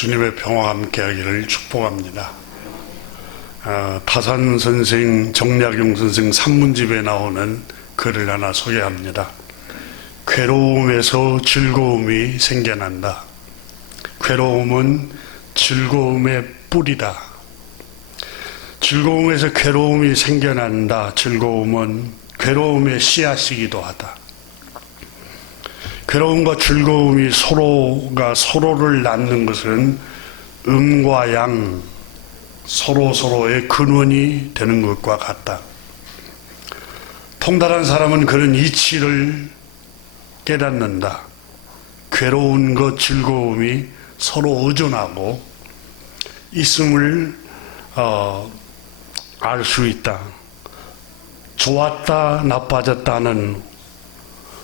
주님의 평화와 함께하기를 축복합니다. 타산 선생, 정약용 선생 산문집에 나오는 글을 하나 소개합니다. 괴로움에서 즐거움이 생겨난다. 괴로움은 즐거움의 뿌리다. 즐거움에서 괴로움이 생겨난다. 즐거움은 괴로움의 씨앗이기도 하다. 괴로움과 즐거움이 서로가 서로를 낳는 것은 음과 양, 서로의 근원이 되는 것과 같다. 통달한 사람은 그런 이치를 깨닫는다. 괴로운 것, 즐거움이 서로 의존하고 있음을 알 수 있다. 좋았다, 나빠졌다는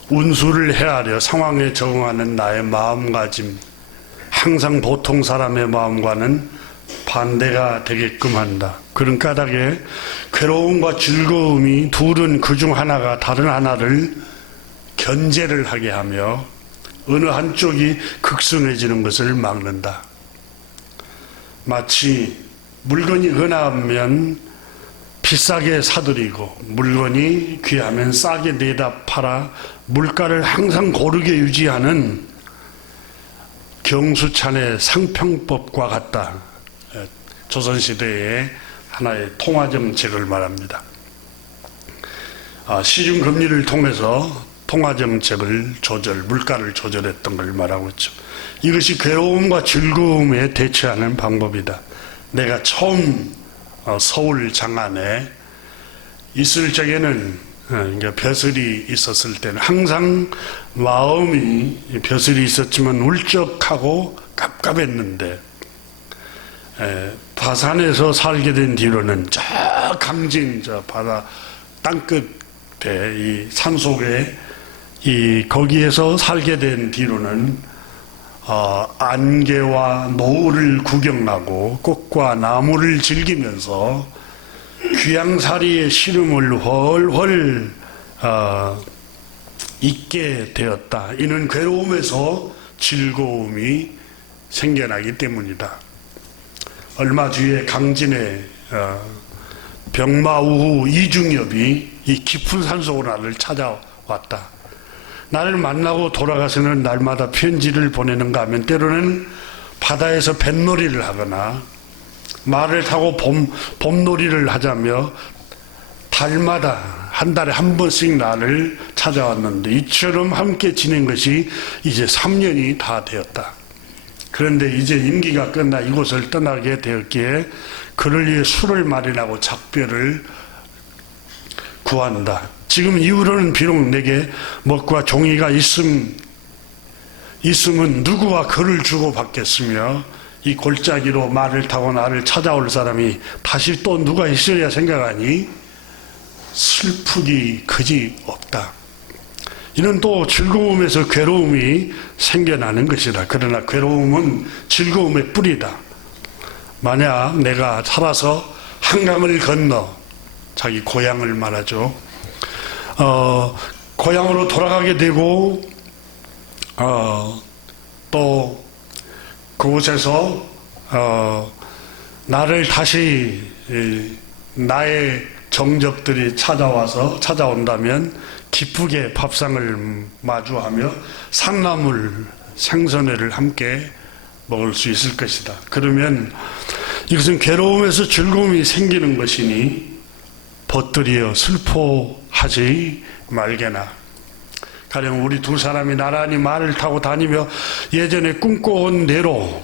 운수를 헤아려 상황에 적응하는 나의 마음가짐, 항상 보통 사람의 마음과는 반대가 되게끔 한다. 그런 까닭에 괴로움과 즐거움이 둘은 그중 하나가 다른 하나를 견제를 하게 하며 어느 한쪽이 극성해지는 것을 막는다. 마치 물건이 흔하면 비싸게 사들이고 물건이 귀하면 싸게 내다 팔아 물가를 항상 고르게 유지하는 경수찬의 상평법과 같다. 조선시대의 하나의 통화정책을 말합니다. 시중금리를 통해서 통화정책을 물가를 조절했던 걸 말하고 있죠. 이것이 괴로움과 즐거움에 대처하는 방법이다. 내가 처음 서울 장안에 있을 적에는 벼슬이 있었을 때는 항상 마음이 벼슬이 있었지만 울적하고 갑갑했는데 다산에서 살게 된 뒤로는 저 강진 저 바다 땅끝에 이 산속에 거기에서 살게 된 뒤로는 안개와 노을을 구경하고 꽃과 나무를 즐기면서 귀양살이의 시름을 훨훨 잊게 되었다. 이는 괴로움에서 즐거움이 생겨나기 때문이다. 얼마 뒤에 강진의 병마우후 이중엽이 이 깊은 산속으로 나를 찾아왔다. 나를 만나고 돌아가서는 날마다 편지를 보내는가 하면 때로는 바다에서 뱃놀이를 하거나 말을 타고 봄놀이를 하자며 달마다 한 달에 한 번씩 나를 찾아왔는데 이처럼 함께 지낸 것이 이제 3년이 다 되었다. 그런데 이제 임기가 끝나 이곳을 떠나게 되었기에 그를 위해 술을 마련하고 작별을 구한다. 지금 이후로는 비록 내게 먹과 종이가 있으면 누구와 글을 주고 받겠으며 이 골짜기로 말을 타고 나를 찾아올 사람이 다시 또 누가 있어야 생각하니 슬프기 그지 없다. 이는 또 즐거움에서 괴로움이 생겨나는 것이다. 그러나 괴로움은 즐거움의 뿌리다. 만약 내가 살아서 한강을 건너 자기 고향을 말하죠. 고향으로 돌아가게 되고 또 그곳에서 나를 다시 나의 정적들이 찾아온다면 기쁘게 밥상을 마주하며 산나물 생선회를 함께 먹을 수 있을 것이다. 그러면 이것은 괴로움에서 즐거움이 생기는 것이니 벗들이여 슬퍼하지 말게나. 가령 우리 두 사람이 나란히 말을 타고 다니며 예전에 꿈꿔온 대로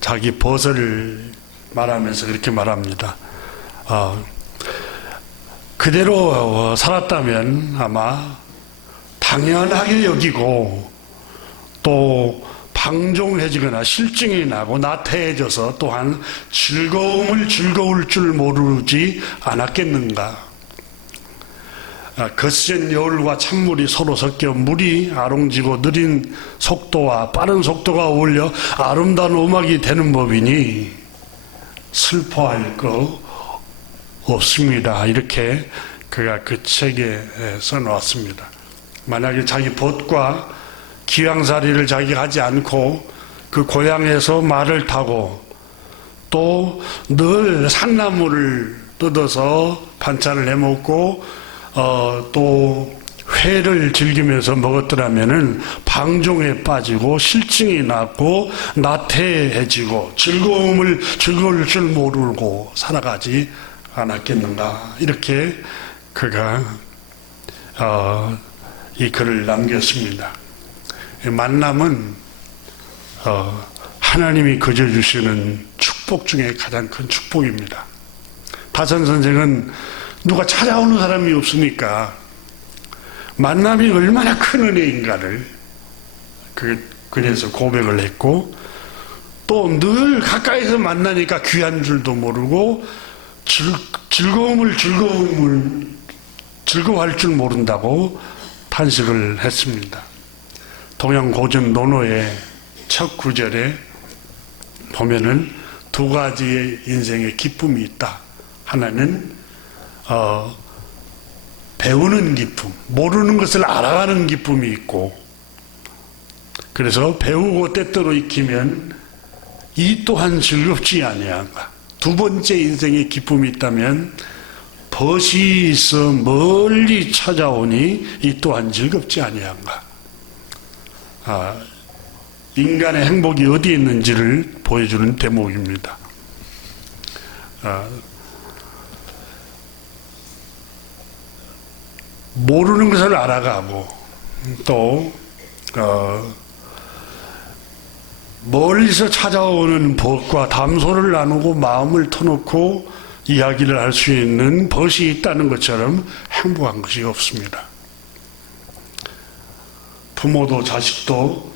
자기 벗을 말하면서 그렇게 말합니다. 그대로 살았다면 아마 당연하게 여기고 또 방종해지거나 실증이 나고 나태해져서 또한 즐거울 줄 모르지 않았겠는가. 거센 여울과 찬물이 서로 섞여 물이 아롱지고 느린 속도와 빠른 속도가 어울려 아름다운 음악이 되는 법이니 슬퍼할 거 없습니다. 이렇게 그가 그 책에 써놓았습니다. 만약에 자기 벗과 기왕살이를 자기가 하지 않고 그 고향에서 말을 타고 또 늘 산나물을 뜯어서 반찬을 해 먹고 또 회를 즐기면서 먹었더라면은 방종에 빠지고 실증이 났고 나태해지고 즐거울 줄 모르고 살아가지 않았겠는가, 이렇게 그가 이 글을 남겼습니다. 만남은 하나님이 거저 주시는 축복 중에 가장 큰 축복입니다. 다선 선생은 누가 찾아오는 사람이 없으니까 만남이 얼마나 큰 은혜인가를 그래서 고백을 했고, 또 늘 가까이서 만나니까 귀한 줄도 모르고 즐거워할 줄 모른다고 탄식을 했습니다. 동양 고전 논어의 첫 구절에 보면은 두 가지의 인생의 기쁨이 있다. 하나는 배우는 기쁨, 모르는 것을 알아가는 기쁨이 있고, 그래서 배우고 때때로 익히면 이 또한 즐겁지 아니한가. 두 번째 인생의 기쁨이 있다면 벗이 있어 멀리 찾아오니 이 또한 즐겁지 아니한가. 인간의 행복이 어디에 있는지를 보여주는 대목입니다. 모르는 것을 알아가고 또 멀리서 찾아오는 벗과 담소를 나누고 마음을 터놓고 이야기를 할 수 있는 벗이 있다는 것처럼 행복한 것이 없습니다. 부모도 자식도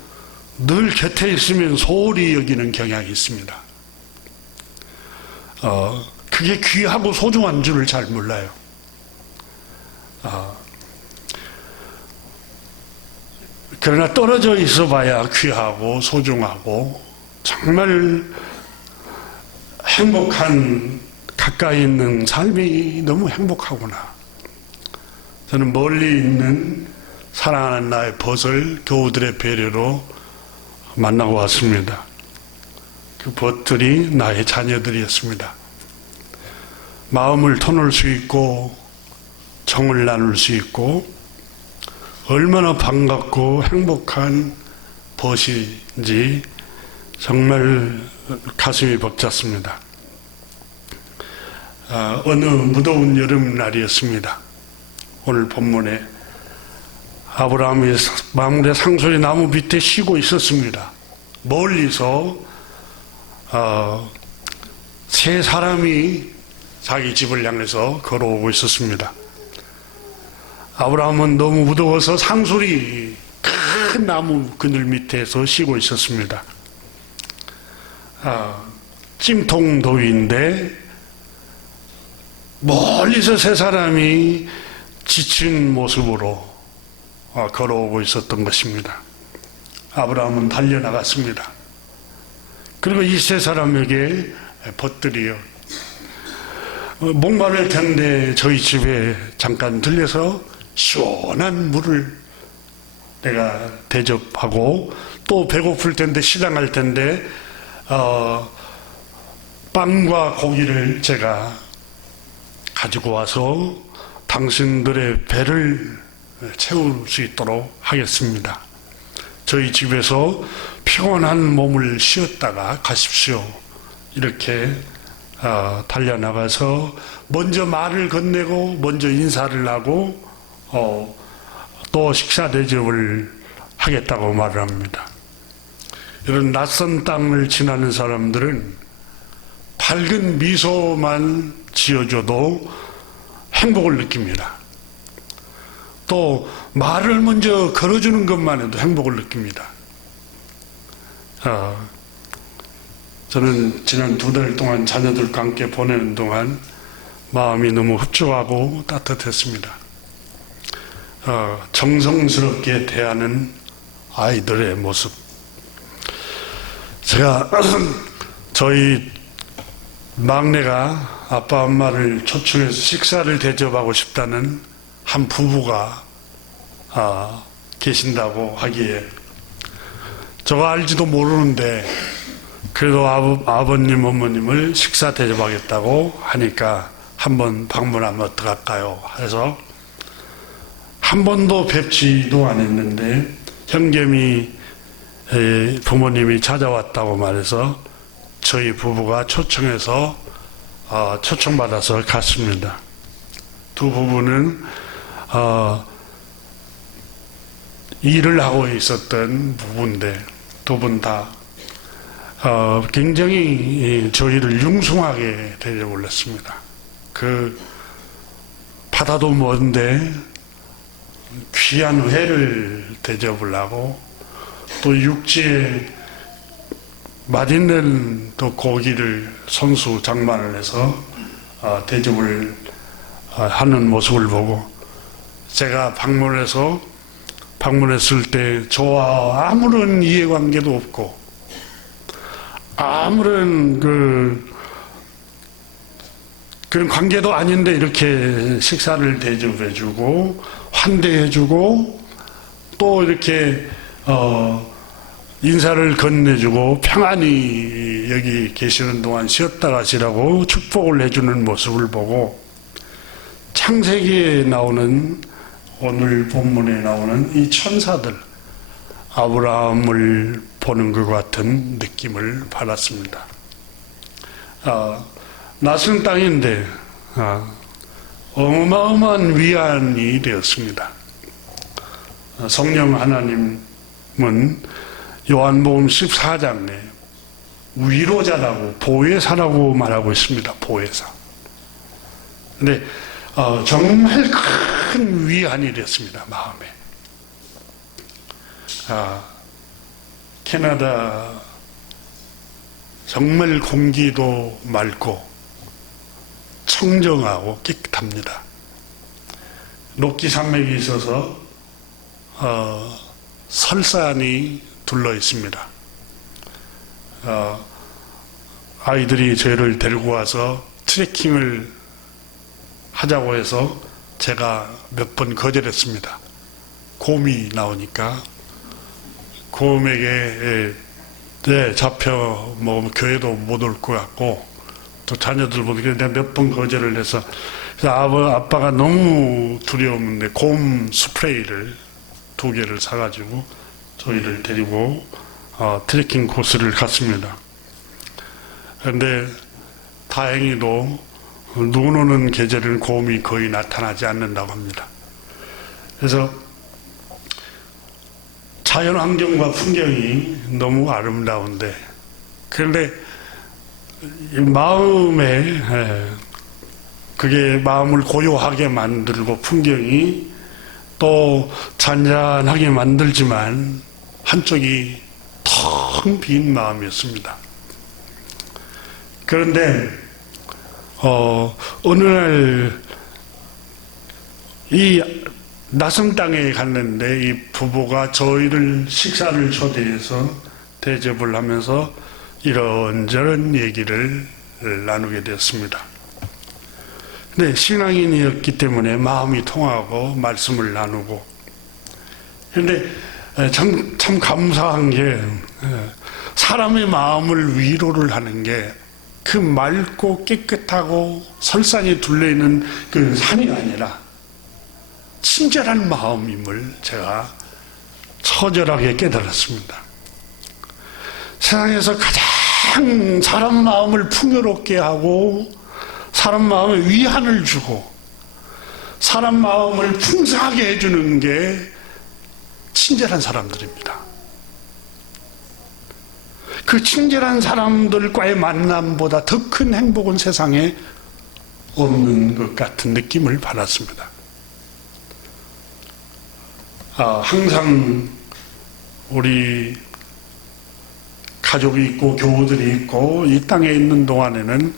늘 곁에 있으면 소홀히 여기는 경향이 있습니다. 그게 귀하고 소중한 줄을 잘 몰라요. 그러나 떨어져 있어 봐야 귀하고 소중하고 정말 행복한, 가까이 있는 삶이 너무 행복하구나. 저는 멀리 있는 사랑하는 나의 벗을 교우들의 배려로 만나고 왔습니다. 그 벗들이 나의 자녀들이었습니다. 마음을 터놓을 수 있고 정을 나눌 수 있고 얼마나 반갑고 행복한 벗인지 정말 가슴이 벅찼습니다. 어느 무더운 여름날이었습니다. 오늘 본문에 아브라함이 마물의 상소리 나무 밑에 쉬고 있었습니다. 멀리서 세 사람이 자기 집을 향해서 걸어오고 있었습니다. 아브라함은 너무 무더워서 상소리 큰 나무 그늘 밑에서 쉬고 있었습니다. 찜통 더위인데 멀리서 세 사람이 지친 모습으로 걸어오고 있었던 것입니다. 아브라함은 달려나갔습니다. 그리고 이 세 사람에게 벗들이요, 목마를 텐데 저희 집에 잠깐 들려서 시원한 물을 내가 대접하고, 또 배고플 텐데 시장할 텐데 빵과 고기를 제가 가지고 와서 당신들의 배를 채울 수 있도록 하겠습니다. 저희 집에서 피곤한 몸을 쉬었다가 가십시오. 이렇게 달려나가서 먼저 말을 건네고 먼저 인사를 하고 또 식사 대접을 하겠다고 말을 합니다. 이런 낯선 땅을 지나는 사람들은 밝은 미소만 지어줘도 행복을 느낍니다. 또 말을 먼저 걸어주는 것만 해도 행복을 느낍니다. 저는 지난 2달 동안 자녀들과 함께 보내는 동안 마음이 너무 흡족하고 따뜻했습니다. 정성스럽게 대하는 아이들의 모습. 제가 저희 막내가 아빠 엄마를 초청해서 식사를 대접하고 싶다는 한 부부가 계신다고 하기에 저거 알지도 모르는데 그래도 아버님 어머님을 식사 대접하겠다고 하니까 한번 방문하면 어떡할까요? 해서 한 번도 뵙지도 않았는데 형제미 부모님이 찾아왔다고 말해서 저희 부부가 초청해서 초청받아서 갔습니다. 두 부부는 일을 하고 있었던 부부인데 두 분 다 굉장히 저희를 융숭하게 대접을 했습니다. 그 바다도 먼데 귀한 회를 대접을 하고 또 육지에 맛있는 또 고기를 손수 장만을 해서 대접을 하는 모습을 보고 제가 방문했을 때 저와 아무런 이해관계도 없고 아무런 그런 관계도 아닌데 이렇게 식사를 대접해주고 환대해주고 또 이렇게 인사를 건네주고 평안히 여기 계시는 동안 쉬었다 가시라고 축복을 해주는 모습을 보고 창세기에 나오는 오늘 본문에 나오는 이 천사들 아브라함을 보는 것 같은 느낌을 받았습니다. 낯선 땅인데 어마어마한 위안이 되었습니다. 성령 하나님은 요한복음 14장에 위로자라고 보혜사라고 말하고 있습니다. 보혜사. 근데 정말 큰 위안이 됐습니다. 마음에. 캐나다 정말 공기도 맑고 청정하고 깨끗합니다. 녹지 산맥이 있어서 설산이 둘러 있습니다. 아이들이 저희를 데리고 와서 트레킹을 하자고 해서 제가 몇 번 거절했습니다. 곰이 나오니까 곰에게 잡혀 뭐 교회도 못 올 것 같고 또 자녀들 보니까 내가 몇 번 거절을 해서 그래서 아빠가 너무 두려웠는데 곰 스프레이를 2개를 사가지고 저희를 데리고 트레킹 코스를 갔습니다. 그런데 다행히도 눈 오는 계절에는 곰이 거의 나타나지 않는다고 합니다. 그래서 자연 환경과 풍경이 너무 아름다운데 그런데 마음에 그게 마음을 고요하게 만들고 풍경이 또 잔잔하게 만들지만 한쪽이 텅 빈 마음이었습니다. 그런데 어느 날 이 낯선 땅에 갔는데 이 부부가 저희를 식사를 초대해서 대접을 하면서 이런저런 얘기를 나누게 되었습니다. 근데 신앙인이었기 때문에 마음이 통하고 말씀을 나누고 그런데 참 감사한 게 사람의 마음을 위로를 하는 게 그 맑고 깨끗하고 설산이 둘러있는 그 산이 아니라 친절한 마음임을 제가 처절하게 깨달았습니다. 세상에서 가장 사람 마음을 풍요롭게 하고 사람 마음에 위안을 주고 사람 마음을 풍성하게 해주는 게 친절한 사람들입니다. 그 친절한 사람들과의 만남보다 더 큰 행복은 세상에 없는 것 같은 느낌을 받았습니다. 항상 우리 가족이 있고 교우들이 있고 이 땅에 있는 동안에는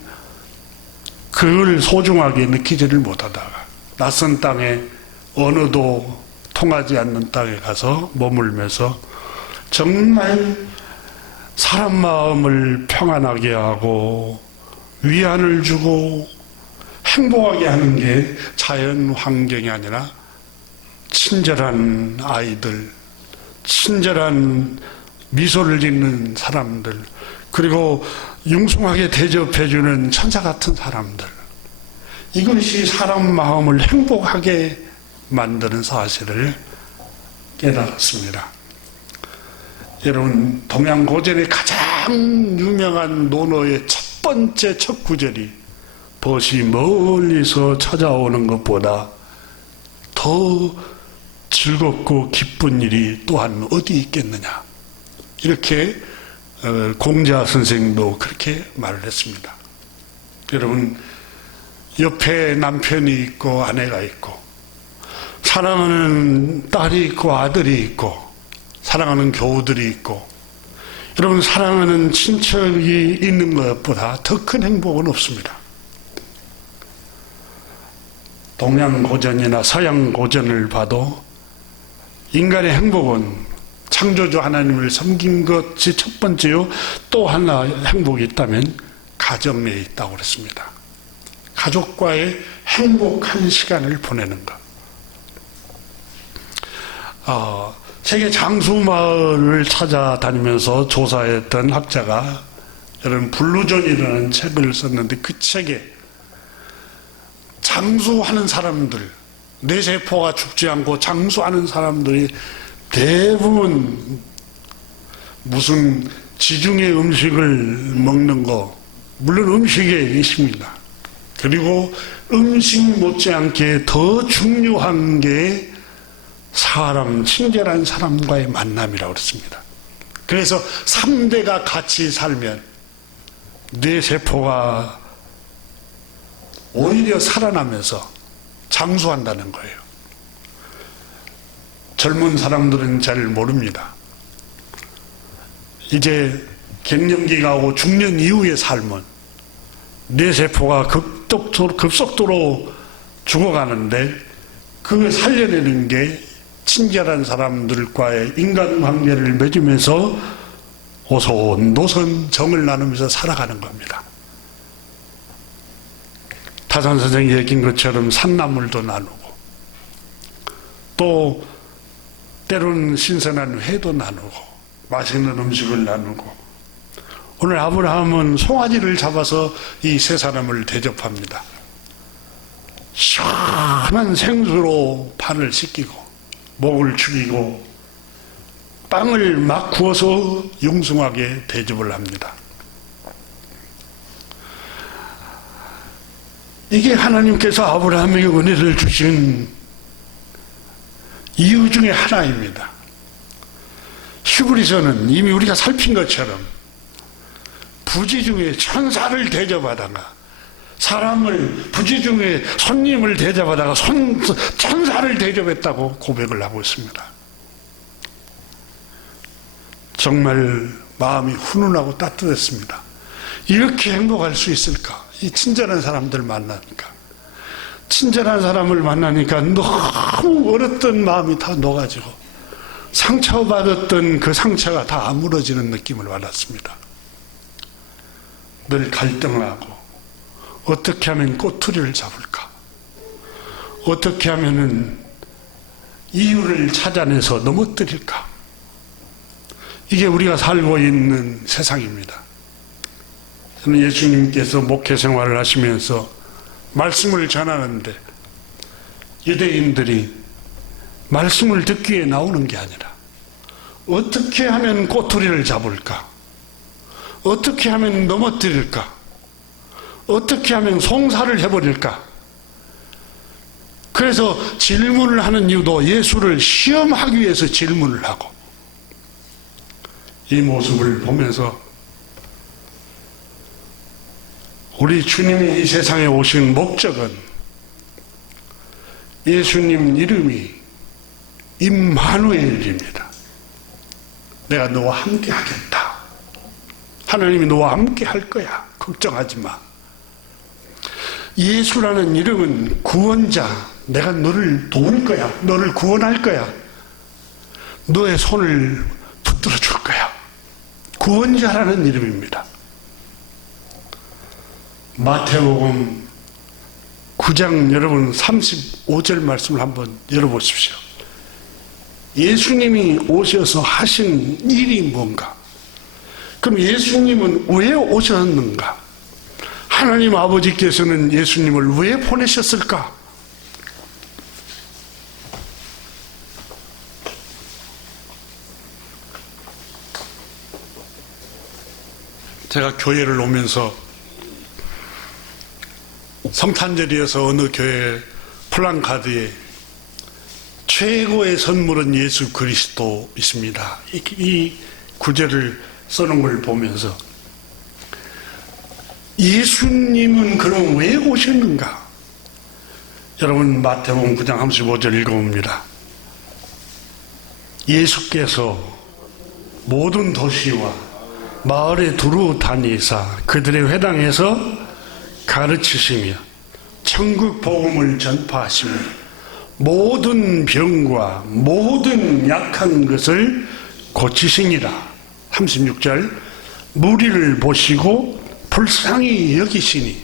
그걸 소중하게 느끼지를 못하다가 낯선 땅에 언어도 통하지 않는 땅에 가서 머물면서 정말 사람 마음을 평안하게 하고 위안을 주고 행복하게 하는 게 자연 환경이 아니라 친절한 아이들, 친절한 미소를 짓는 사람들, 그리고 융숭하게 대접해주는 천사 같은 사람들, 이것이 사람 마음을 행복하게 만드는 사실을 깨달았습니다. 여러분, 동양고전의 가장 유명한 논어의 첫 번째 첫 구절이 벗이 멀리서 찾아오는 것보다 더 즐겁고 기쁜 일이 또한 어디 있겠느냐, 이렇게 공자 선생도 그렇게 말을 했습니다. 여러분, 옆에 남편이 있고 아내가 있고 사랑하는 딸이 있고 아들이 있고 사랑하는 교우들이 있고, 여러분, 사랑하는 친척이 있는 것보다 더 큰 행복은 없습니다. 동양 고전이나 서양 고전을 봐도 인간의 행복은 창조주 하나님을 섬긴 것이 첫 번째요, 또 하나 행복이 있다면 가정에 있다고 그랬습니다. 가족과의 행복한 시간을 보내는 것. 세계 장수마을을 찾아다니면서 조사했던 학자가 여러분 블루존이라는 책을 썼는데, 그 책에 장수하는 사람들, 뇌세포가 죽지 않고 장수하는 사람들이 대부분 무슨 지중해 음식을 먹는 거, 물론 음식에 있습니다. 그리고 음식 못지않게 더 중요한 게 사람, 친절한 사람과의 만남이라고 그랬습니다. 그래서 3대가 같이 살면 뇌세포가 오히려 살아나면서 장수한다는 거예요. 젊은 사람들은 잘 모릅니다. 이제 갱년기가 오고 중년 이후의 삶은 뇌세포가 급속도로 죽어가는데, 그걸 살려내는 게 친절한 사람들과의 인간관계를 맺으면서 오손도손 정을 나누면서 살아가는 겁니다. 타산 선생이 얘기한 것처럼 산나물도 나누고, 또 때로는 신선한 회도 나누고, 맛있는 음식을 나누고, 오늘 아브라함은 송아지를 잡아서 이 세 사람을 대접합니다. 시원한 생수로 판을 씻기고 목을 축이고 빵을 막 구워서 융숭하게 대접을 합니다. 이게 하나님께서 아브라함에게 은혜를 주신 이유 중에 하나입니다. 히브리서는 이미 우리가 살핀 것처럼 부지 중에 천사를 대접하다가, 사람을 부지 중에 손님을 대접하다가 천사를 대접했다고 고백을 하고 있습니다. 정말 마음이 훈훈하고 따뜻했습니다. 이렇게 행복할 수 있을까? 이 친절한 사람들 만나니까, 친절한 사람을 만나니까 너무 얼었던 마음이 다 녹아지고 상처받았던 그 상처가 다 아물어지는 느낌을 받았습니다. 늘 갈등하고 어떻게 하면 꼬투리를 잡을까? 어떻게 하면은 이유를 찾아내서 넘어뜨릴까? 이게 우리가 살고 있는 세상입니다. 저는 예수님께서 목회 생활을 하시면서 말씀을 전하는데 유대인들이 말씀을 듣기 위해 나오는 게 아니라 어떻게 하면 꼬투리를 잡을까? 어떻게 하면 넘어뜨릴까? 어떻게 하면 송사를 해버릴까? 그래서 질문을 하는 이유도 예수를 시험하기 위해서 질문을 하고, 이 모습을 보면서 우리 주님이 이 세상에 오신 목적은 예수님 이름이 임마누엘입니다. 내가 너와 함께 하겠다. 하나님이 너와 함께 할 거야. 걱정하지 마. 예수라는 이름은 구원자, 내가 너를 도울 거야. 너를 구원할 거야. 너의 손을 붙들어 줄 거야. 구원자라는 이름입니다. 마태복음 9장 여러분 35절 말씀을 한번 열어보십시오. 예수님이 오셔서 하신 일이 뭔가? 그럼 예수님은 왜 오셨는가? 하나님 아버지께서는 예수님을 왜 보내셨을까? 제가 교회를 오면서 성탄절이어서 어느 교회 플랜카드에 최고의 선물은 예수 그리스도 있습니다. 이 구절을 써놓은 걸 보면서 예수님은 그럼 왜 오셨는가? 여러분 마태복음 9장 35절 읽어봅니다. 예수께서 모든 도시와 마을에 두루 다니사 그들의 회당에서 가르치시며 천국 복음을 전파하시며 모든 병과 모든 약한 것을 고치시니라. 36절 무리를 보시고 불쌍히 여기시니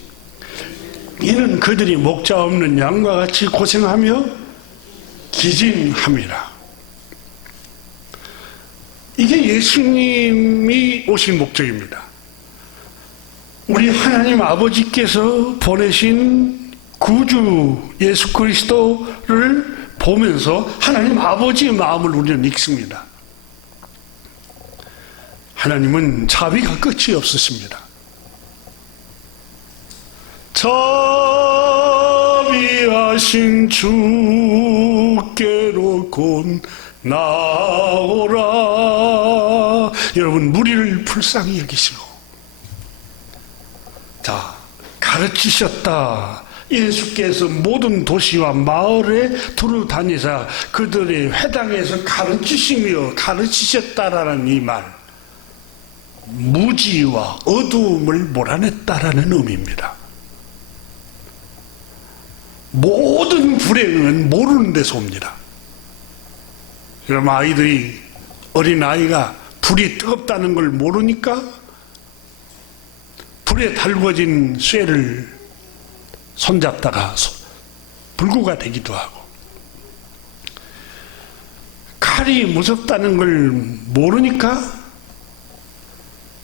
이는 그들이 목자 없는 양과 같이 고생하며 기진함이라. 이게 예수님이 오신 목적입니다. 우리 하나님 아버지께서 보내신 구주 예수 그리스도를 보면서 하나님 아버지의 마음을 우리는 읽습니다. 하나님은 자비가 끝이 없으십니다. 자비하신 주께로 곧 나오라. 여러분 무리를 불쌍히 여기시고 자 가르치셨다. 예수께서 모든 도시와 마을에 두루 다니사 그들의 회당에서 가르치시며 가르치셨다라는 이 말, 무지와 어두움을 몰아냈다라는 의미입니다. 모든 불행은 모르는 데서 옵니다. 여러분 아이들이 어린아이가 불이 뜨겁다는 걸 모르니까 불에 달궈진 쇠를 손잡다가 불구가 되기도 하고, 칼이 무섭다는 걸 모르니까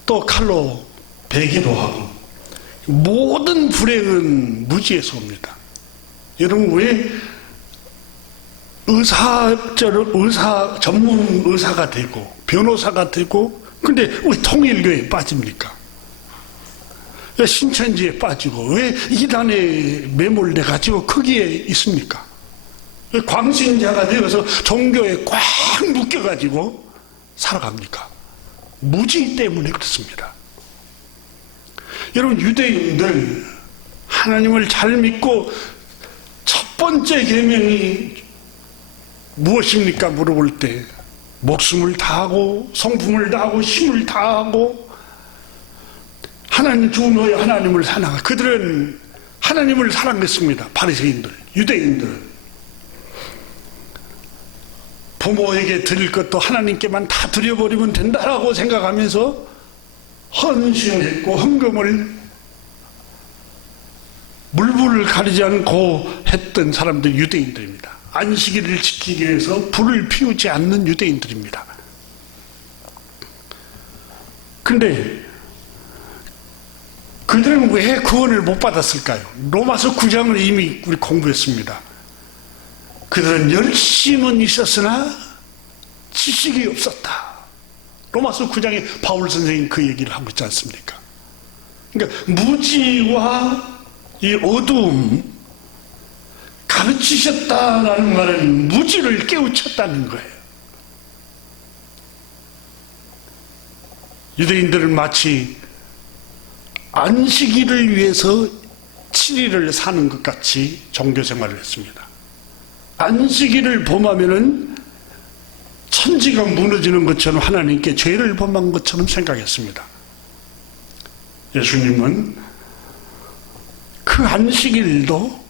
또 칼로 베기도 하고, 모든 불행은 무지에서 옵니다. 여러분 왜 전문 의사가 되고 변호사가 되고 근데 왜 통일교에 빠집니까? 왜 신천지에 빠지고 왜 이단에 매몰돼 가지고 거기에 있습니까? 왜 광신자가 되어서 종교에 꽉 묶여 가지고 살아갑니까? 무지 때문에 그렇습니다. 여러분 유대인들 하나님을 잘 믿고 첫 번째 계명이 무엇입니까? 물어볼 때 목숨을 다하고 성품을 다하고 힘을 다하고 하나님 주 너의 하나님을 사랑하. 그들은 하나님을 사랑했습니다. 바리새인들, 유대인들은 부모에게 드릴 것도 하나님께만 다 드려버리면 된다라고 생각하면서 헌신했고 헌금을 물불을 가리지 않고 했던 사람들 유대인들입니다. 안식일을 지키기 위해서 불을 피우지 않는 유대인들입니다. 근데 그들은 왜 구원을 못 받았을까요? 로마서 9장을 이미 우리 공부했습니다. 그들은 열심은 있었으나 지식이 없었다. 로마서 9장에 바울 선생님이 그 얘기를 하고 있지 않습니까? 그러니까 무지와 이 어두움, 가르치셨다라는 말은 무지를 깨우쳤다는 거예요. 유대인들은 마치 안식일을 위해서 7일을 사는 것 같이 종교생활을 했습니다. 안식일을 범하면은 천지가 무너지는 것처럼 하나님께 죄를 범한 것처럼 생각했습니다. 예수님은 그 안식일도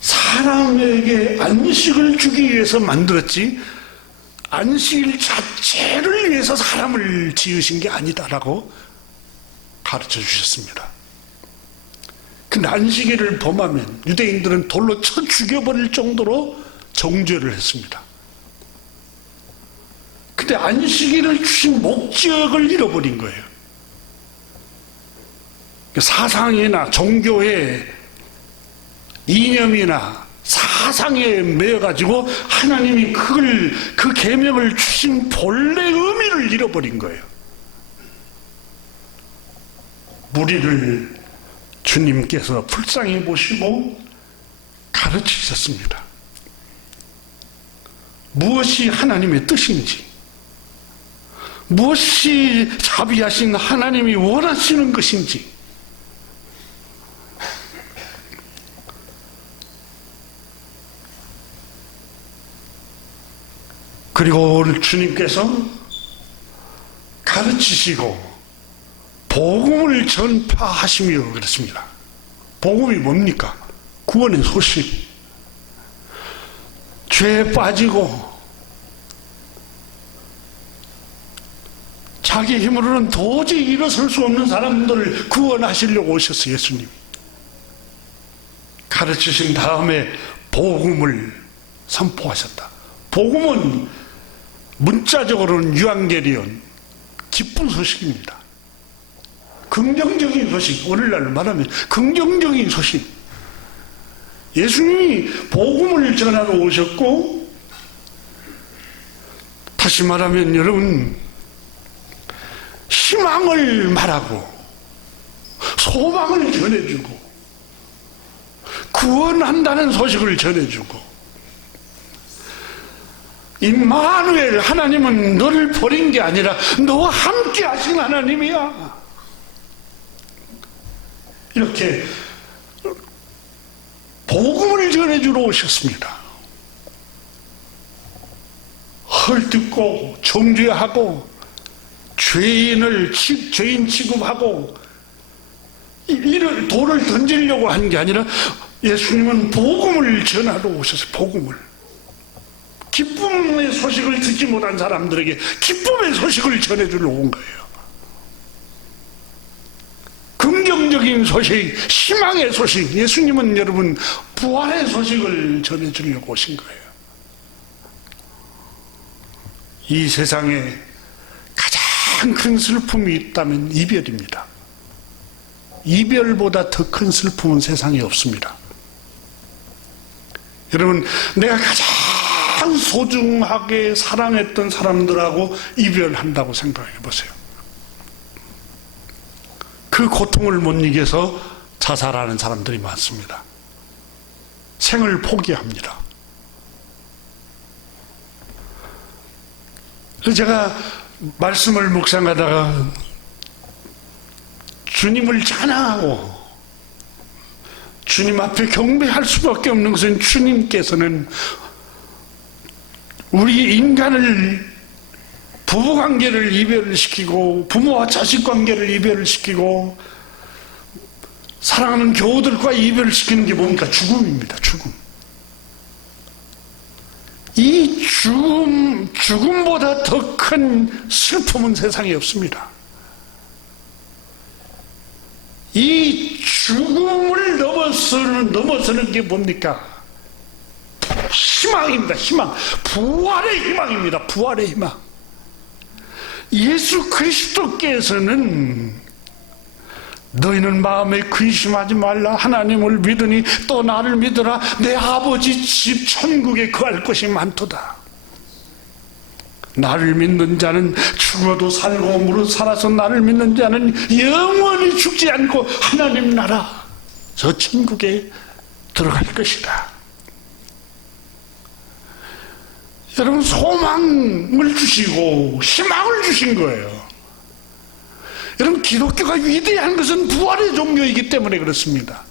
사람에게 안식을 주기 위해서 만들었지 안식일 자체를 위해서 사람을 지으신 게 아니다라고 가르쳐 주셨습니다. 근데 안식일을 범하면 유대인들은 돌로 쳐 죽여버릴 정도로 정죄를 했습니다. 그때 안식일을 주신 목적을 잃어버린 거예요. 사상이나 종교의 이념이나 사상에 매여가지고 하나님이 그 계명을 주신 본래 의미를 잃어버린 거예요. 무리를 주님께서 불쌍히 보시고 가르치셨습니다. 무엇이 하나님의 뜻인지, 무엇이 자비하신 하나님이 원하시는 것인지, 그리고 오늘 주님께서 가르치시고 복음을 전파하시며 그랬습니다. 복음이 뭡니까? 구원의 소식. 죄에 빠지고 자기 힘으로는 도저히 일어설 수 없는 사람들을 구원하시려고 오셨어요. 예수님 가르치신 다음에 복음을 선포하셨다. 복음은 문자적으로는 유앙게리온, 기쁜 소식입니다. 긍정적인 소식, 오늘날 말하면 긍정적인 소식. 예수님이 복음을 전하러 오셨고, 다시 말하면 여러분, 희망을 말하고 소망을 전해주고 구원한다는 소식을 전해주고, 임마누엘, 하나님은 너를 버린 게 아니라 너와 함께 하신 하나님이야. 이렇게 복음을 전해주러 오셨습니다. 헐뜯고 정죄하고 죄인 취급하고 이를 돌을 던지려고 한 게 아니라 예수님은 복음을 전하러 오셨어요. 복음을. 기쁨의 소식을 듣지 못한 사람들에게 기쁨의 소식을 전해주러 온 거예요. 긍정적인 소식, 희망의 소식. 예수님은 여러분 부활의 소식을 전해주려고 오신 거예요. 이 세상에 가장 큰 슬픔이 있다면 이별입니다. 이별보다 더 큰 슬픔은 세상에 없습니다. 여러분, 내가 가장 소중하게 사랑했던 사람들하고 이별한다고 생각해 보세요. 그 고통을 못 이겨서 자살하는 사람들이 많습니다. 생을 포기합니다. 제가 말씀을 묵상하다가 주님을 찬양하고 주님 앞에 경배할 수밖에 없는 것은, 주님께서는 우리 인간을 부부관계를 이별을 시키고 부모와 자식관계를 이별을 시키고 사랑하는 교우들과 이별을 시키는 게 뭡니까? 죽음입니다. 죽음. 이 죽음보다 더 큰 슬픔은 세상에 없습니다. 이 죽음을 넘어서는 게 뭡니까? 희망입니다. 희망. 부활의 희망입니다. 부활의 희망. 예수 그리스도께서는 너희는 마음에 근심하지 말라. 하나님을 믿으니 또 나를 믿으라. 내 아버지 집 천국에 거할 것이 많도다. 나를 믿는 자는 죽어도 살고 무릇 살아서 나를 믿는 자는 영원히 죽지 않고 하나님 나라, 저 천국에 들어갈 것이다. 여러분, 소망을 주시고 희망을 주신 거예요. 여러분, 기독교가 위대한 것은 부활의 종교이기 때문에 그렇습니다.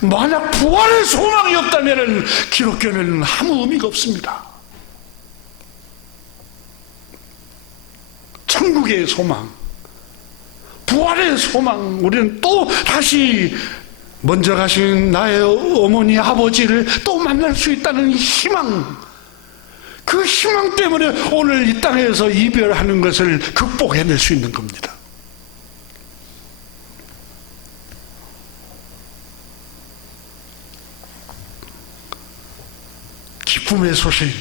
만약 부활의 소망이 없다면 기독교는 아무 의미가 없습니다. 천국의 소망, 부활의 소망, 우리는 또 다시 먼저 가신 나의 어머니 아버지를 또 만날 수 있다는 희망, 그 희망 때문에 오늘 이 땅에서 이별하는 것을 극복해낼 수 있는 겁니다. 기쁨의 소식,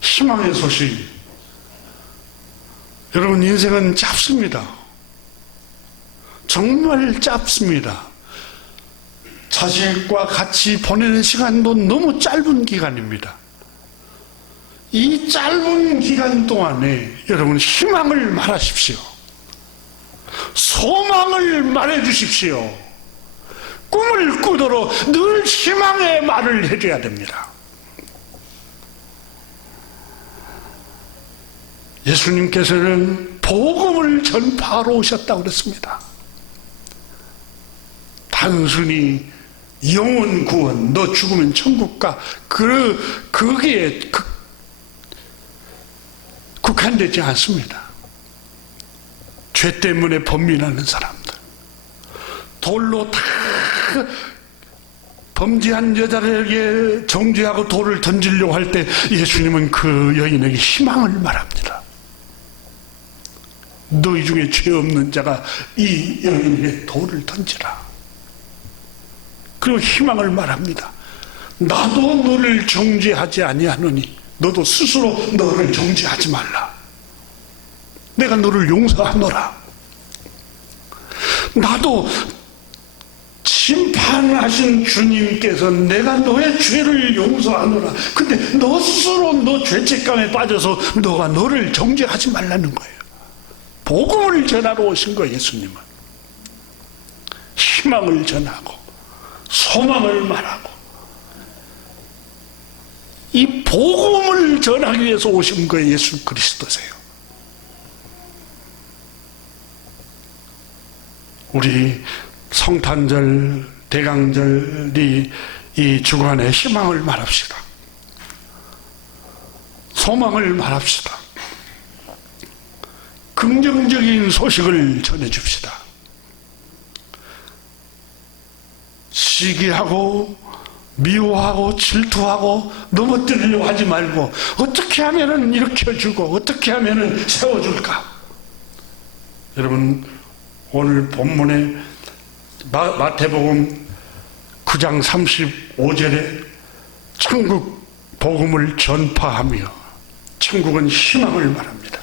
희망의 소식, 여러분, 인생은 짧습니다. 정말 짧습니다. 자식과 같이 보내는 시간도 너무 짧은 기간입니다. 이 짧은 기간 동안에 여러분, 희망을 말하십시오. 소망을 말해주십시오. 꿈을 꾸도록 늘 희망의 말을 해줘야 됩니다. 예수님께서는 복음을 전파하러 오셨다고 그랬습니다. 단순히 영혼 구원, 너 죽으면 천국 가, 거기에 국한되지 않습니다. 죄 때문에 범민하는 사람들, 돌로 다 범죄한 여자에게 정죄하고 돌을 던지려고 할 때 예수님은 그 여인에게 희망을 말합니다. 너희 중에 죄 없는 자가 이 여인에게 돌을 던지라. 그리고 희망을 말합니다. 나도 너를 정죄하지 아니하노니 너도 스스로 너를 정죄하지 말라. 내가 너를 용서하노라. 나도 심판하신 주님께서 내가 너의 죄를 용서하노라. 근데 너 스스로 너 죄책감에 빠져서 너가 너를 정죄하지 말라는 거예요. 복음을 전하러 오신 거예요. 예수님은 희망을 전하고 소망을 말하고 이 복음을 전하기 위해서 오신 거예요. 예수 그리스도세요. 우리 성탄절, 대강절이 이 주간에 희망을 말합시다. 소망을 말합시다. 긍정적인 소식을 전해줍시다. 시기하고 미워하고 질투하고 넘어뜨리려고 하지 말고 어떻게 하면은 일으켜주고 어떻게 하면은 세워줄까? 여러분, 오늘 본문에 마태복음 9장 35절에 천국 복음을 전파하며, 천국은 희망을 말합니다.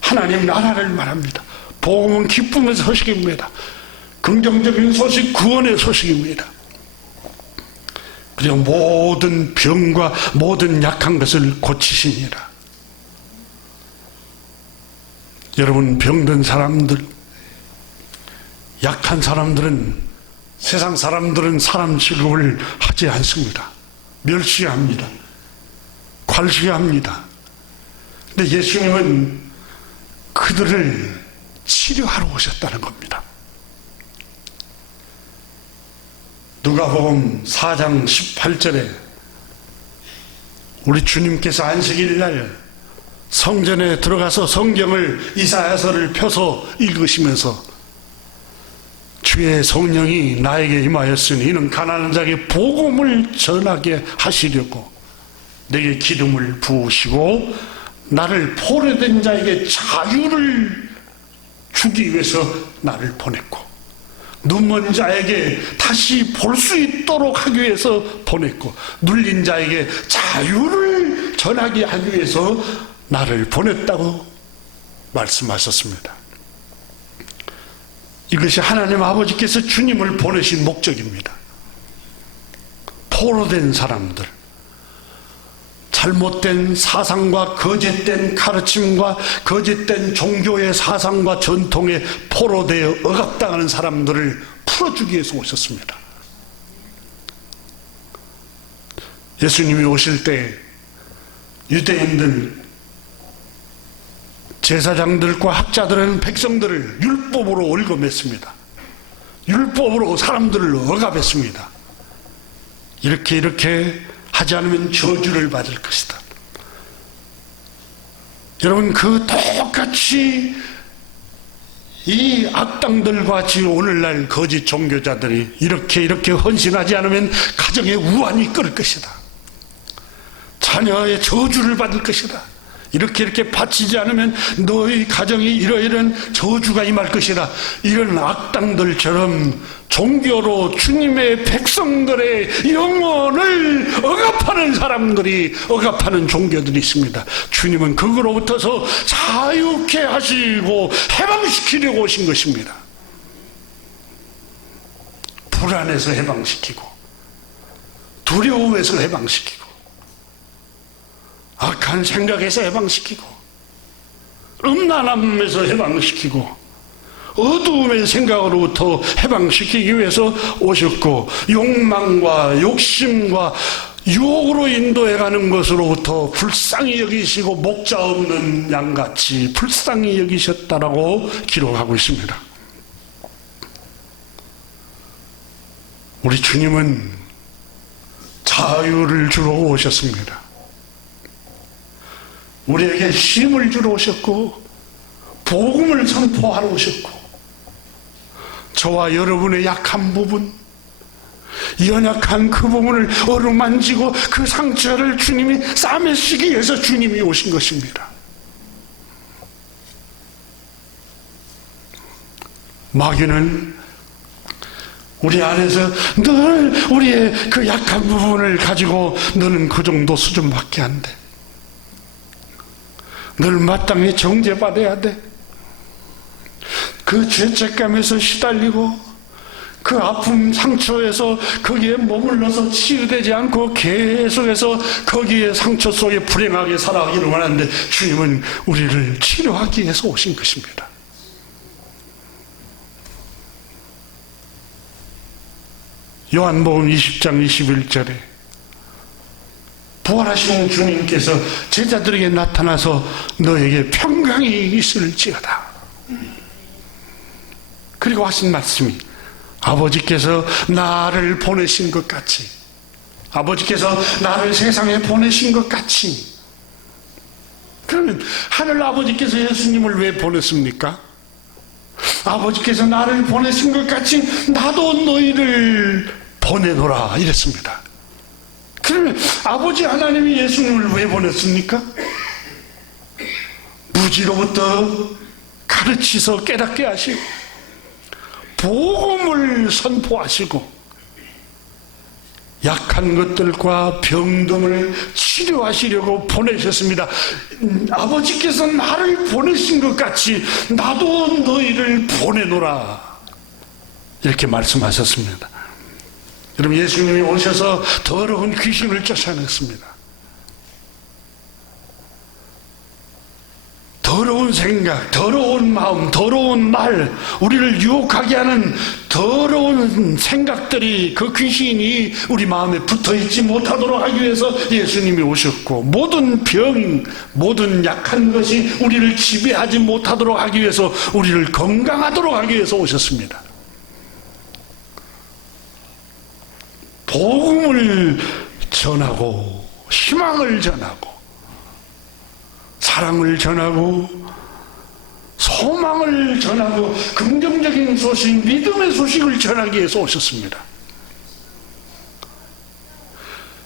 하나님 나라를 말합니다. 복음은 기쁨의 소식입니다. 긍정적인 소식, 구원의 소식입니다. 그리고 모든 병과 모든 약한 것을 고치시니라. 여러분, 병든 사람들, 약한 사람들은, 세상 사람들은 사람 취급을 하지 않습니다. 멸시합니다. 괄시합니다. 근데 예수님은 그들을 치료하러 오셨다는 겁니다. 누가복음 4장 18절에 우리 주님께서 안식일날 성전에 들어가서 성경을, 이사야서를 펴서 읽으시면서 주의 성령이 나에게 임하였으니 이는 가난한 자에게 복음을 전하게 하시려고 내게 기름을 부으시고 나를 포로된 자에게 자유를 주기 위해서 나를 보냈고 눈먼 자에게 다시 볼 수 있도록 하기 위해서 보냈고 눌린 자에게 자유를 전하게 하기 위해서 나를 보냈다고 말씀하셨습니다. 이것이 하나님 아버지께서 주님을 보내신 목적입니다. 포로된 사람들, 잘못된 사상과 거짓된 가르침과 거짓된 종교의 사상과 전통에 포로되어 억압당하는 사람들을 풀어주기 위해서 오셨습니다. 예수님이 오실 때 유대인들, 제사장들과 학자들은 백성들을 율법으로 얽어맸습니다. 율법으로 사람들을 억압했습니다. 이렇게 하지 않으면 저주를 받을 것이다. 여러분, 그 똑같이 이 악당들과 같이 오늘날 거짓 종교자들이 이렇게 헌신하지 않으면 가정에 우환이 끓을 것이다. 자녀의 저주를 받을 것이다. 이렇게 바치지 않으면 너희 가정이 이러이러한 저주가 임할 것이라. 이런 악당들처럼 종교로 주님의 백성들의 영혼을 억압하는 사람들이, 억압하는 종교들이 있습니다. 주님은 그거로부터서 자유케 하시고 해방시키려고 오신 것입니다. 불안에서 해방시키고, 두려움에서 해방시키고, 악한 생각에서 해방시키고, 음란함에서 해방시키고, 어두움의 생각으로부터 해방시키기 위해서 오셨고, 욕망과 욕심과 유혹으로 인도해가는 것으로부터 불쌍히 여기시고 목자 없는 양같이 불쌍히 여기셨다라고 기록하고 있습니다. 우리 주님은 자유를 주러 오셨습니다. 우리에게 힘을 주러 오셨고, 복음을 선포하러 오셨고, 저와 여러분의 약한 부분, 연약한 그 부분을 어루만지고 그 상처를 주님이 싸매시기 위해서 주님이 오신 것입니다. 마귀는 우리 안에서 늘 우리의 그 약한 부분을 가지고 너는 그 정도 수준밖에 안 돼, 늘 마땅히 정죄받아야 돼, 그 죄책감에서 시달리고 그 아픔 상처에서 거기에 머물러서 치유되지 않고 계속해서 거기에 상처 속에 불행하게 살아가기로만 하는데, 주님은 우리를 치료하기 위해서 오신 것입니다. 요한복음 20장 21절에 부활하신 주님께서 제자들에게 나타나서 너에게 평강이 있을지어다, 그리고 하신 말씀이 아버지께서 나를 보내신 것 같이, 아버지께서 나를 세상에 보내신 것 같이. 그러면 하늘 아버지께서 예수님을 왜 보냈습니까? 아버지께서 나를 보내신 것 같이 나도 너희를 보내노라 이랬습니다. 그러면 아버지 하나님이 예수님을 왜 보냈습니까? 무지로부터 가르치서 깨닫게 하시고 복음을 선포하시고 약한 것들과 병듦을 치료하시려고 보내셨습니다. 아버지께서 나를 보내신 것 같이 나도 너희를 보내노라, 이렇게 말씀하셨습니다. 여러분, 예수님이 오셔서 더러운 귀신을 쫓아냈습니다. 더러운 생각, 더러운 마음, 더러운 말, 우리를 유혹하게 하는 더러운 생각들이, 그 귀신이 우리 마음에 붙어있지 못하도록 하기 위해서 예수님이 오셨고, 모든 병, 모든 약한 것이 우리를 지배하지 못하도록 하기 위해서, 우리를 건강하도록 하기 위해서 오셨습니다. 복음을 전하고 희망을 전하고 사랑을 전하고 소망을 전하고 긍정적인 소식, 믿음의 소식을 전하기 위해서 오셨습니다.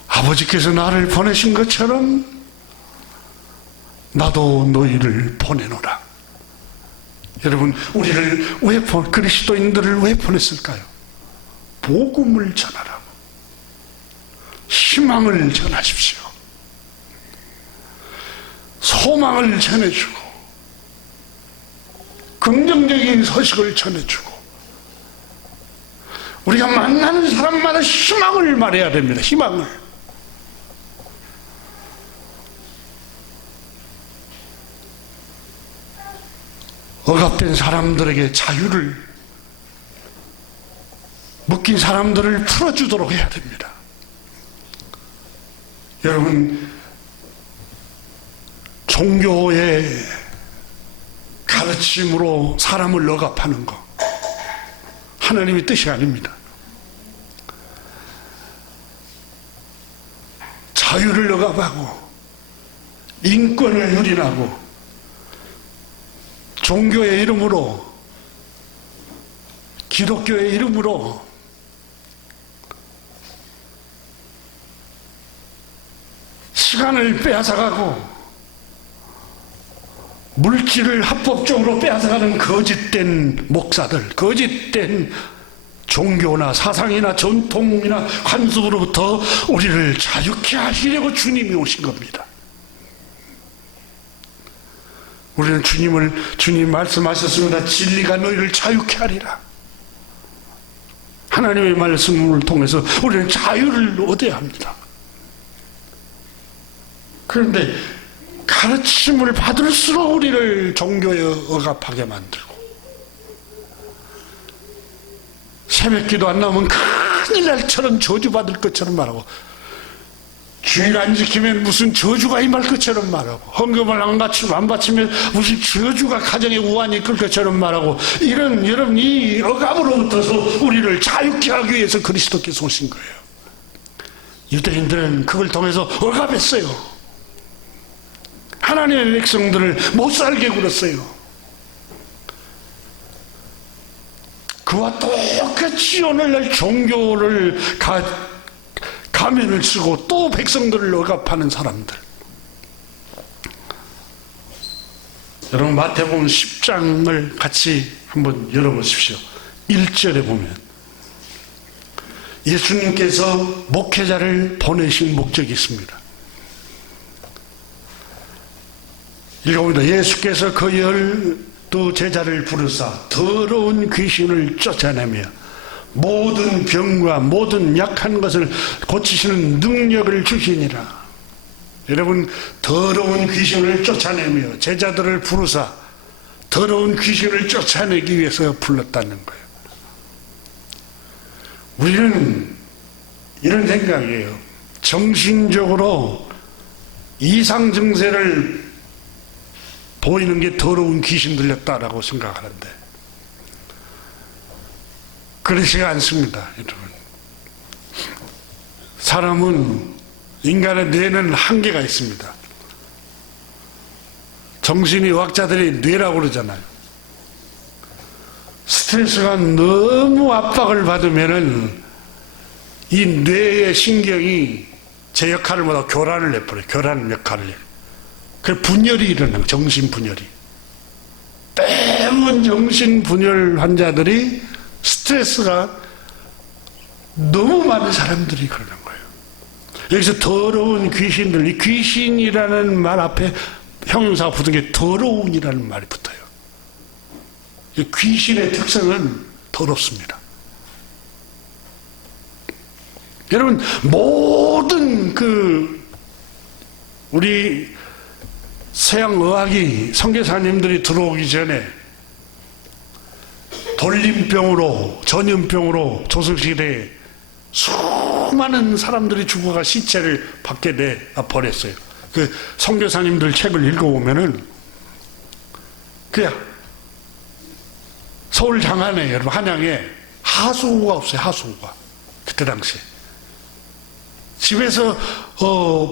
아버지께서 나를 보내신 것처럼 나도 너희를 보내노라. 여러분, 우리를 왜 그리스도인들을 왜 보냈을까요? 복음을 전하라고, 희망을 전하십시오. 소망을 전해주고 긍정적인 소식을 전해주고, 우리가 만나는 사람마다 희망을 말해야 됩니다. 희망을. 억압된 사람들에게 자유를, 묶인 사람들을 풀어주도록 해야 됩니다. 여러분, 종교의 가르침으로 사람을 억압하는 것, 하나님의 뜻이 아닙니다. 자유를 억압하고 인권을 유린하고 종교의 이름으로, 기독교의 이름으로 시간을 빼앗아가고 물질을 합법적으로 빼앗아가는 거짓된 목사들, 거짓된 종교나 사상이나 전통이나 관습으로부터 우리를 자유케 하시려고 주님이 오신 겁니다. 우리는 주님 말씀하셨습니다. 진리가 너희를 자유케 하리라. 하나님의 말씀을 통해서 우리는 자유를 얻어야 합니다. 그런데 가르침을 받을수록 우리를 종교에 억압하게 만들고, 새벽기도 안 나오면 큰일 날처럼 저주받을 것처럼 말하고, 주일 안 지키면 무슨 저주가 임할 것처럼 말하고, 헌금을 안 바치면 무슨 저주가 가정에 우환이 있을 것처럼 말하고, 이런 여러분 이 억압으로부터서 우리를 자유케 하기 위해서 그리스도께서 오신 거예요. 유대인들은 그걸 통해서 억압했어요. 하나님의 백성들을 못 살게 굴었어요. 그와 똑같이 오늘날 종교를 가면을 쓰고 또 백성들을 억압하는 사람들. 여러분 마태복음 10장을 같이 한번 열어보십시오. 1절에 보면 예수님께서 목회자를 보내신 목적이 있습니다. 읽어봅니다. 예수께서 그 12 제자를 부르사 더러운 귀신을 쫓아내며 모든 병과 모든 약한 것을 고치시는 능력을 주시니라. 여러분, 더러운 귀신을 쫓아내며 제자들을 부르사 더러운 귀신을 쫓아내기 위해서 불렀다는 거예요. 우리는 이런 생각이에요. 정신적으로 이상 증세를 보이는 게 더러운 귀신 들렸다라고 생각하는데 그렇지 않습니다, 여러분. 사람은, 인간의 뇌는 한계가 있습니다. 정신의학자들이 뇌라고 그러잖아요. 스트레스가 너무 압박을 받으면은 이 뇌의 신경이 제 역할을 못하고 교란을 내버려요. 교란 역할을. 그 분열이 일어나는 거예요. 정신분열이. 때문 정신분열 환자들이 스트레스가 너무 많은 사람들이 그러는 거예요. 여기서 더러운 귀신들, 이 귀신이라는 말 앞에 형용사가 붙은 게 더러운이라는 말이 붙어요. 이 귀신의 특성은 더럽습니다. 여러분, 모든 우리 서양 의학이 선교사님들이 들어오기 전에 돌림병으로, 전염병으로 조선시대에 수많은 사람들이 죽어가 시체를 밖에 버렸어요. 그 선교사님들 책을 읽어보면은 그냥 서울 장안에, 여러분 한양에 하수구가 없어요. 하수구가 그때 당시에 집에서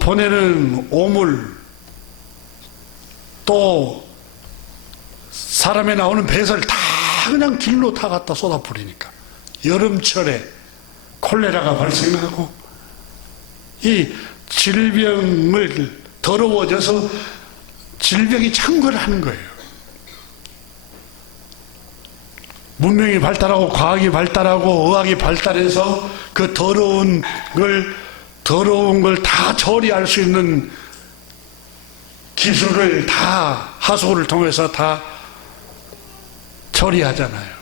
보내는 오물, 또 사람에 나오는 배설 다 그냥 길로 다 갖다 쏟아버리니까 여름철에 콜레라가 발생하고 이 질병을 더러워져서 질병이 창궐하는 거예요. 문명이 발달하고 과학이 발달하고 의학이 발달해서 그 더러운 걸 다 처리할 수 있는 기술을 다 하수구를 통해서 다 처리하잖아요.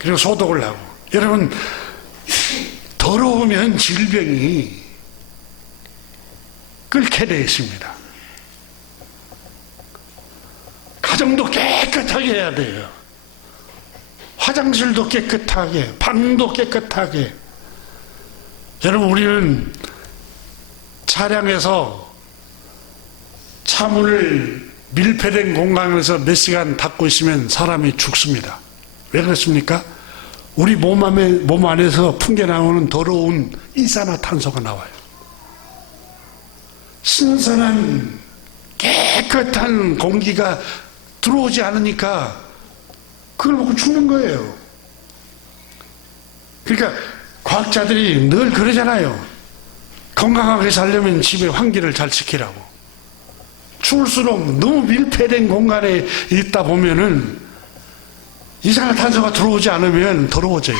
그리고 소독을 하고. 여러분, 더러우면 질병이 끓게 되어 있습니다. 가정도 깨끗하게 해야 돼요. 화장실도 깨끗하게, 방도 깨끗하게. 여러분, 우리는 차량에서 차문을 밀폐된 공간에서 몇 시간 닫고 있으면 사람이 죽습니다. 왜 그렇습니까? 우리 몸 안에서 풍겨나오는 더러운 이산화탄소가 나와요. 신선한 깨끗한 공기가 들어오지 않으니까 그걸 먹고 죽는 거예요. 그러니까 과학자들이 늘 그러잖아요. 건강하게 살려면 집에 환기를 잘 지키라고. 추울수록 너무 밀폐된 공간에 있다 보면은 이산화탄소가 들어오지 않으면 더러워져요.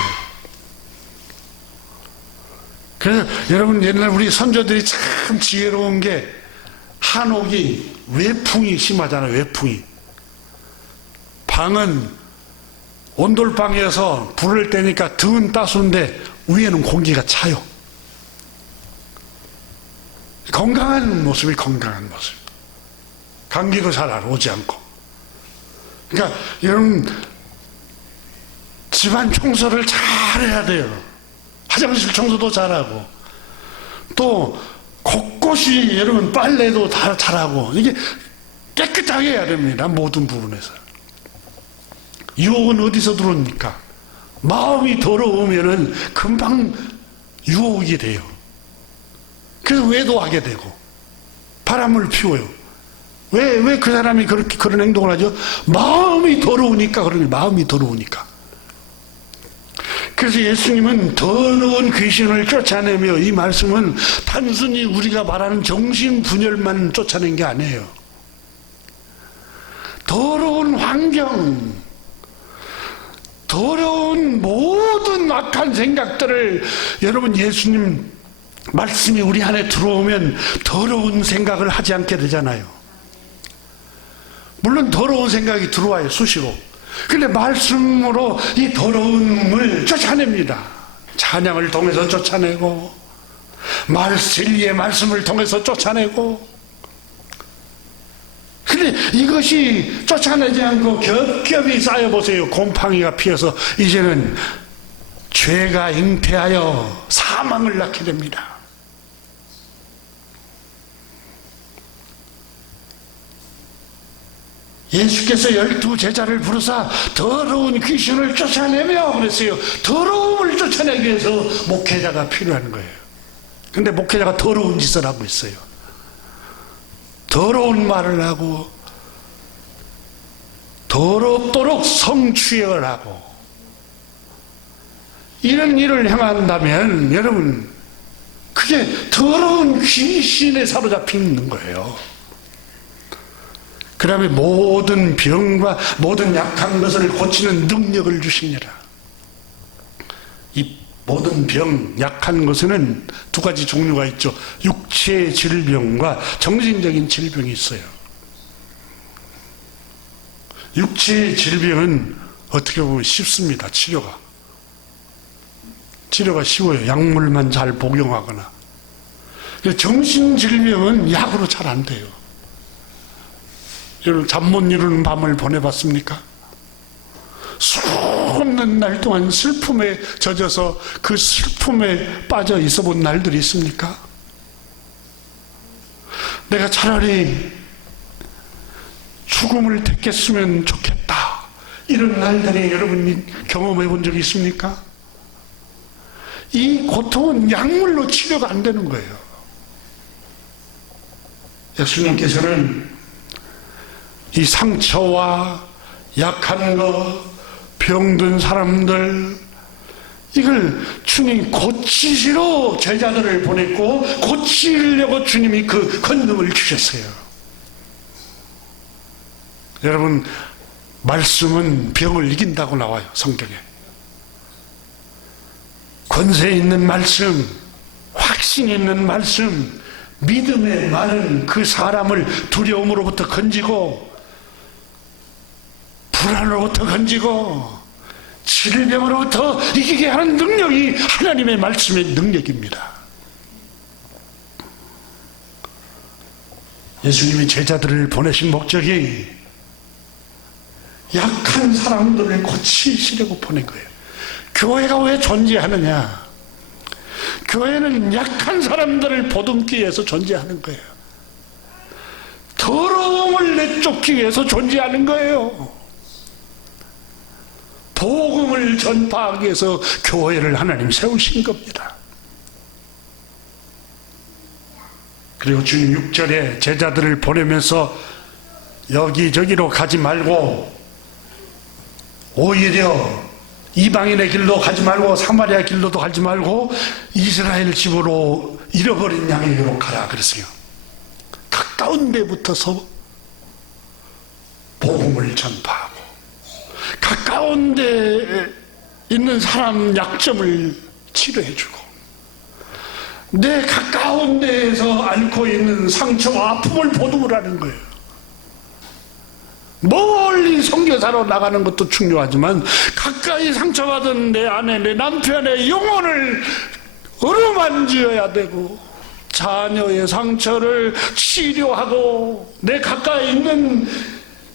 그래서 여러분, 옛날 우리 선조들이 참 지혜로운 게, 한옥이 외풍이 심하잖아요. 외풍이. 방은 온돌방이어서 불을 떼니까 등은 따스운데 위에는 공기가 차요. 건강한 모습이 건강한 모습. 감기도 잘 오지 않고. 그러니까 여러분, 집안 청소를 잘 해야 돼요. 화장실 청소도 잘하고, 또 곳곳이 여러분 빨래도 다 잘하고, 이게 깨끗하게 해야 됩니다. 모든 부분에서. 유혹은 어디서 들어옵니까? 마음이 더러우면은 금방 유혹이 돼요. 그래서 외도하게 되고 바람을 피워요. 왜 그 사람이 그렇게 그런 행동을 하죠? 마음이 더러우니까. 그러니 마음이 더러우니까. 그래서 예수님은 더러운 귀신을 쫓아내며, 이 말씀은 단순히 우리가 말하는 정신분열만 쫓아낸 게 아니에요. 더러운 환경, 더러운 모든 악한 생각들을, 여러분, 예수님 말씀이 우리 안에 들어오면 더러운 생각을 하지 않게 되잖아요. 물론 더러운 생각이 들어와요, 수시로. 근데 말씀으로 이 더러움을 쫓아냅니다. 찬양을 통해서 쫓아내고, 진리의 말씀을 통해서 쫓아내고. 근데 이것이 쫓아내지 않고 겹겹이 쌓여보세요. 곰팡이가 피어서 이제는 죄가 잉태하여 사망을 낳게 됩니다. 예수께서 12 제자를 부르사 더러운 귀신을 쫓아내며 그랬어요. 더러움을 쫓아내기 위해서 목회자가 필요한 거예요. 근데 목회자가 더러운 짓을 하고 있어요. 더러운 말을 하고, 더럽도록 성취를 하고, 이런 일을 행한다면 여러분, 그게 더러운 귀신에 사로잡혀 있는 거예요. 그 다음에 모든 병과 모든 약한 것을 고치는 능력을 주시니라. 이 모든 병, 약한 것에는 두 가지 종류가 있죠. 육체의 질병과 정신적인 질병이 있어요. 육체의 질병은 어떻게 보면 쉽습니다. 치료가 쉬워요. 약물만 잘 복용하거나. 정신질병은 약으로 잘 안 돼요. 여러분, 잠 못 이루는 밤을 보내봤습니까? 수없는 날 동안 슬픔에 젖어서 그 슬픔에 빠져 있어 본 날들이 있습니까? 내가 차라리 죽음을 택했으면 좋겠다, 이런 날들이 여러분이 경험해 본 적이 있습니까? 이 고통은 약물로 치료가 안 되는 거예요. 예수님께서는 이 상처와 약한 것, 병든 사람들, 이걸 주님 고치시러 제자들을 보냈고, 고치려고 주님이 그 권능을 주셨어요. 여러분, 말씀은 병을 이긴다고 나와요, 성경에. 권세 있는 말씀, 확신 있는 말씀, 믿음의 말은 그 사람을 두려움으로부터 건지고, 불안으로부터 건지고, 질병으로부터 이기게 하는 능력이 하나님의 말씀의 능력입니다. 예수님이 제자들을 보내신 목적이 약한 사람들을 고치시려고 보낸 거예요. 교회가 왜 존재하느냐? 교회는 약한 사람들을 보듬기 위해서 존재하는 거예요. 더러움을 내쫓기 위해서 존재하는 거예요. 복음을 전파하기 위해서 교회를 하나님 세우신 겁니다. 그리고 주님 6절에 제자들을 보내면서 여기저기로 가지 말고, 오히려 이방인의 길로 가지 말고 사마리아 길로도 가지 말고 이스라엘 집으로 잃어버린 양에게로 가라 그랬어요. 가까운 데부터서 복음을 전파하고, 가까운 데 있는 사람 약점을 치료해주고, 내 가까운 데에서 앓고 있는 상처와 아픔을 보듬으라는 거예요. 멀리 선교사로 나가는 것도 중요하지만 가까이 상처받은 내 아내, 내 남편의 영혼을 어루만져야 되고, 자녀의 상처를 치료하고, 내 가까이 있는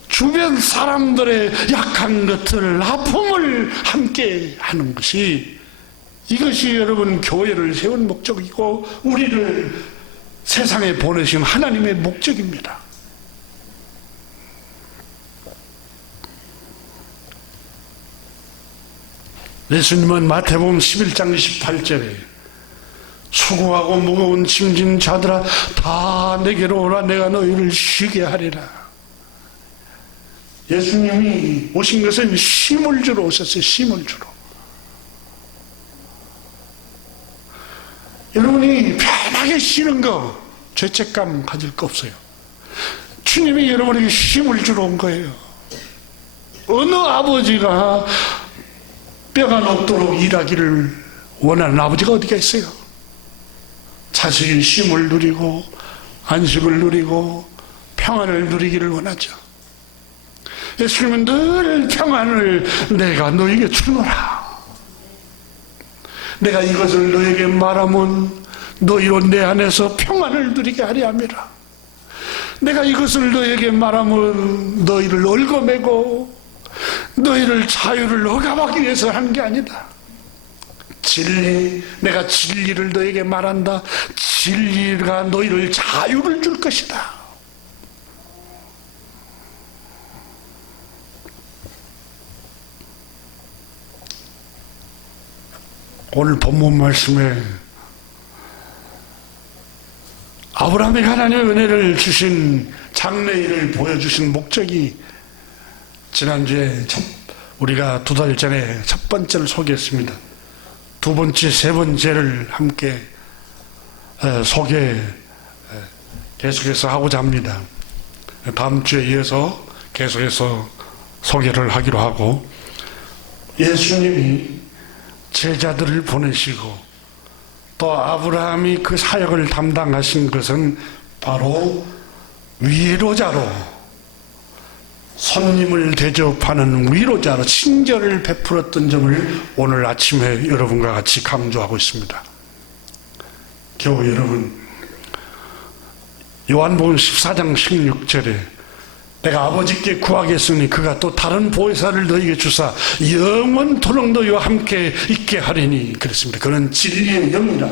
주변 사람들의 약한 것들, 아픔을 함께 하는 것이, 이것이 여러분 교회를 세운 목적이고 우리를 세상에 보내신 하나님의 목적입니다. 예수님은 마태복음 11장 18절에 수고하고 무거운 짐진 자들아 다 내게로 오라, 내가 너희를 쉬게 하리라. 예수님이 오신 것은 쉼을 주러 오셨어요. 쉼을 주러. 여러분이 편하게 쉬는 거 죄책감 가질 거 없어요. 주님이 여러분에게 쉼을 주러 온 거예요. 어느 아버지가 뼈가 녹도록 일하기를 원하는 아버지가 어디가 있어요? 자식이 쉼을 누리고 안식을 누리고 평안을 누리기를 원하죠. 예수님은 늘 평안을 내가 너에게 주노라. 내가 이것을 너에게 말하면 너희로 내 안에서 평안을 누리게 하려 함이라. 내가 이것을 너에게 말하면 너희를 얽어매고 너희를 자유를 억압하기 위해서 한 게 아니다. 진리, 내가 진리를 너에게 말한다. 진리가 너희를 자유를 줄 것이다. 오늘 본문 말씀에 아브라함에게 하나님의 은혜를 주신 장래일을 보여주신 목적이, 지난주에 우리가 2달 전에 첫 번째를 소개했습니다. 두 번째, 세 번째를 함께 계속해서 하고자 합니다. 다음 주에 이어서 계속해서 소개를 하기로 하고, 예수님이 제자들을 보내시고 또 아브라함이 그 사역을 담당하신 것은 바로 위로자로, 손님을 대접하는 위로자로 친절을 베풀었던 점을 오늘 아침에 여러분과 같이 강조하고 있습니다. 교우 여러분, 요한복음 14장 16절에 내가 아버지께 구하겠으니 그가 또 다른 보혜사를 너희에게 주사 영원토록 너희와 함께 있게 하리니 그랬습니다. 그는 진리의 영이라.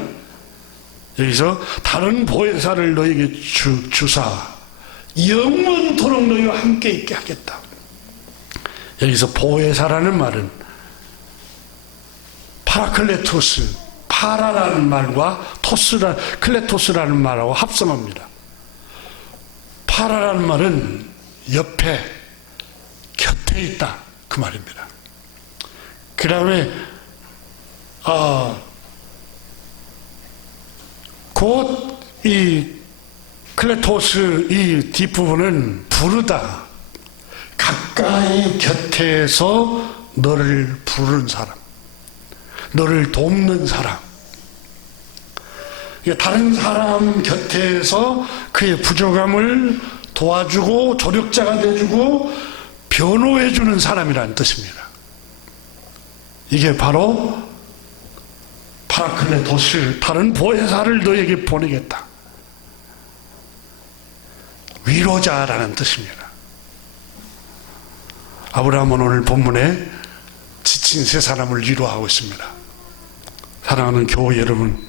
여기서 다른 보혜사를 너희에게 주사 영원토록 너희와 함께 있게 하겠다. 여기서 보혜사라는 말은 파라클레토스, 파라라는 말과 클레토스라는 말하고 합성합니다. 파라라는 말은 옆에, 곁에 있다, 그 말입니다. 그 다음에 곧 이 클레토스 이 뒷부분은 부르다, 가까이 곁에서 너를 부른 사람, 너를 돕는 사람, 다른 사람 곁에서 그의 부족함을 도와주고 조력자가 돼주고 변호해주는 사람이라는 뜻입니다. 이게 바로 파라클레토스, 다른 보혜사를 너에게 보내겠다, 위로자라는 뜻입니다. 아브라함은 오늘 본문에 지친 세 사람을 위로하고 있습니다. 사랑하는 교회 여러분,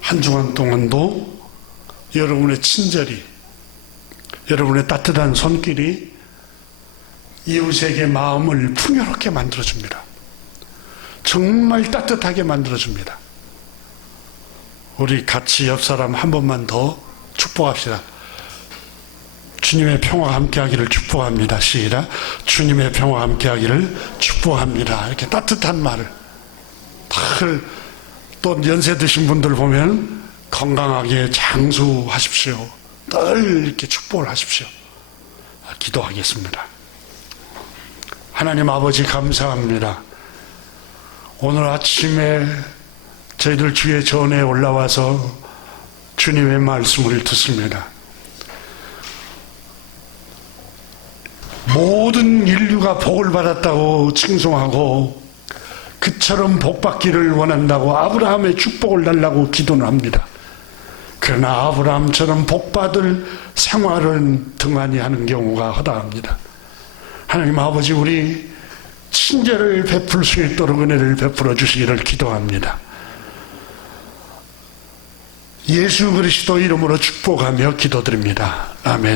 한 주간 동안도 여러분의 친절이, 여러분의 따뜻한 손길이 이웃에게 마음을 풍요롭게 만들어줍니다. 정말 따뜻하게 만들어줍니다. 우리 같이 옆 사람 한 번만 더 축복합시다. 주님의 평화가 함께하기를 축복합니다. 시작. 주님의 평화가 함께하기를 축복합니다. 이렇게 따뜻한 말을, 또 연세 드신 분들 보면 건강하게 장수하십시오. 늘 이렇게 축복을 하십시오. 기도하겠습니다. 하나님 아버지 감사합니다. 오늘 아침에 저희들 주의 전에 올라와서 주님의 말씀을 듣습니다. 모든 인류가 복을 받았다고 칭송하고 그처럼 복받기를 원한다고 아브라함의 축복을 달라고 기도는 합니다. 그러나 아브라함처럼 복받을 생활은 등한히 하는 경우가 허다합니다. 하나님 아버지, 우리 친절을 베풀 수 있도록 은혜를 베풀어 주시기를 기도합니다. 예수 그리스도 이름으로 축복하며 기도드립니다. 아멘.